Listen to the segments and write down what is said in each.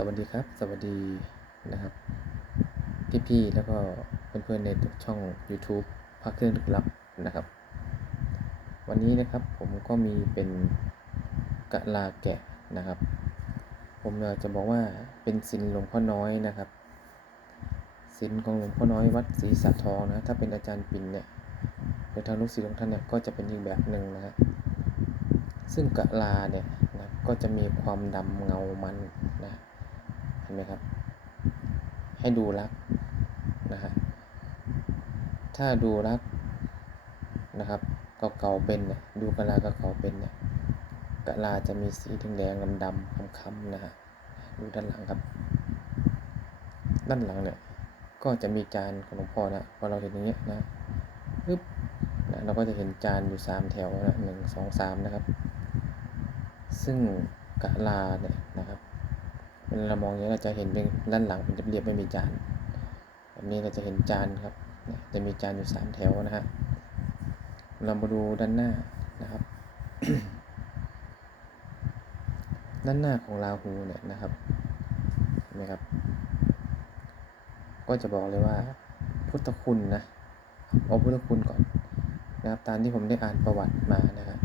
สวัสดีครับ สวัสดีนะครับ พี่ๆแล้วก็เพื่อนๆในช่อง YouTube พักเครื่องลึกลับนะครับ วันนี้นะครับผมก็มีเป็นกะลาแกะนะครับ ผมอยากจะบอกว่าเป็นศิลหลวงพ่อน้อยนะครับศิลของหลวงพ่อน้อยวัดศรีสะทองนะถ้าเป็นอาจารย์ปิ่นเนี่ยหรือทางลูกศิษย์ของท่านเนี่ยก็จะเป็นอีกแบบหนึ่งนะครับซึ่งกะลาเนี่ยนะก็จะมีความดำเงามันนะ ห็นไหมครับ ให้ดูรักนะฮะถ้าดูรักนะครับเก่าๆเป็นเนี่ยดูกะลาเก่าๆเป็นเนี่ยกะลาจะมีสีแดงๆดำๆค้ำๆนะฮะดูด้านหลังครับ ด้านหลังเนี่ยก็จะมีจานของหลวงพ่อนะพอเราเห็นอย่างเงี้ยนะปึ๊บนะเราก็จะเห็นจานอยู่สามแถวนะหนึ่งสองสามนะครับ ซึ่งกะลาเนี่ยนะครับ เวลาเรามองอย่างนี้เราจะเห็นเป็นด้านหลังเป็นเรียบๆไม่มีจานแบบนี้เราจะเห็นจานครับจะมีจานอยู่สามแถวนะฮะเรามาดูด้านหน้านะครับ ด้านหน้าของราหูเนี่ยนะครับเห็นไหมครับ ก็จะบอกเลยว่าพุทธคุณนะเอาพุทธคุณก่อนนะครับตามที่ผมได้อ่านประวัติมานะครับ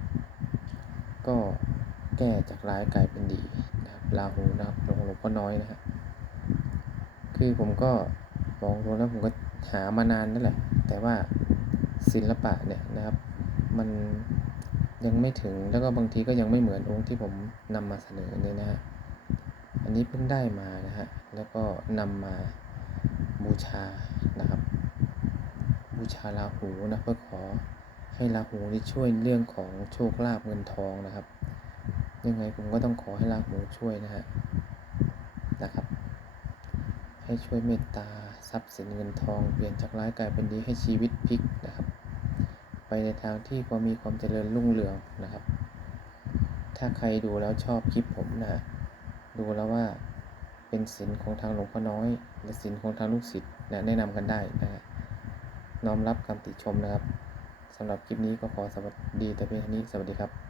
ก็ แก้จากร้ายกลายเป็นดีนะครับราหูนะครับหลวงหลวงพ่อน้อยนะฮะคือผมก็มองดูแล้วผมก็หามานานนั่นแหละ แต่ว่าศิลปะเนี่ยนะครับ มันยังไม่ถึงแล้วก็บางทีก็ยังไม่เหมือนองค์ที่ผมนำมาเสนอเนี่ยนะฮะอันนี้เพิ่งได้มานะฮะแล้วก็นำมาบูชานะครับ บูชาราหูนะเพื่อขอให้ราหูนี่ช่วยเรื่องของโชคลาภเงินทองนะครับ ยังไงผมก็ต้องขอให้ราหูช่วยนะฮะนะครับ ให้ช่วยเมตตาทรัพย์สินเงินทองเปลี่ยนจากร้ายกลายเป็นดีให้ชีวิตพลิกนะครับ ไปในทางที่ความมีความเจริญรุ่งเรืองนะครับ ถ้าใครดูแล้วชอบคลิปผมนะดูแล้วว่าเป็นศิลของทางหลวงพ่อน้อย และศิลของทางลูกศิษย์นะแนะนำกันได้นะฮะน้อมรับคำติชมนะครับสำหรับคลิปนี้ก็ขอสวัสดีแต่เพียงเท่านี้สวัสดีครับ